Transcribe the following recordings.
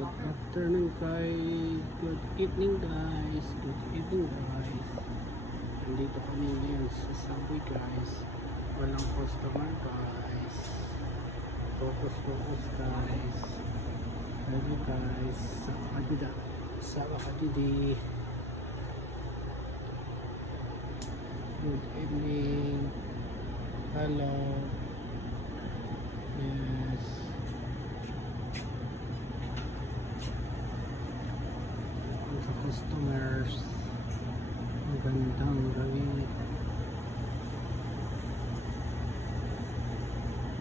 Good afternoon guys. Good evening guys. Good evening guys. Nandito kami ngayon sa Subway guys. Walang customer guys. Focus guys. Hello guys. Sa Kadidi. Good evening. Hello. Yes. Sa customers, magandang gabi.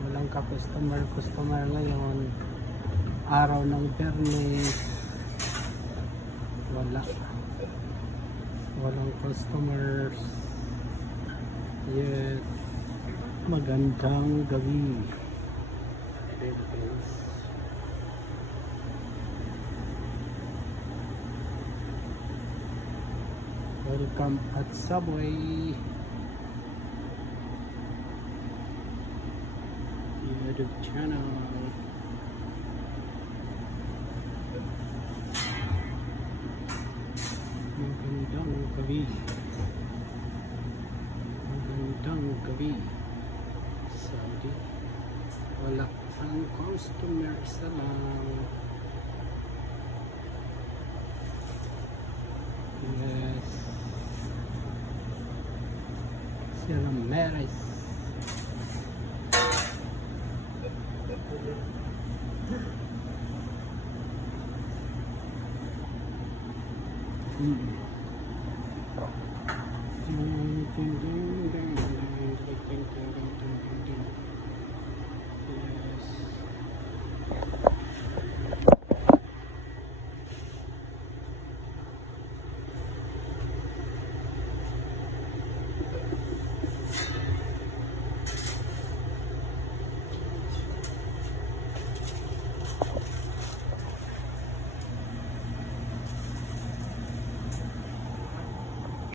Walang ka-customer ngayon, araw ng Biyernes. Walang customers. Yes, magandang gabi Philippines. Welcome at Subway. YouTube channel. Magandang gabi. Magandang gabi. Saudi. Wala ang customer sa lang. Yes. Sierra Meres.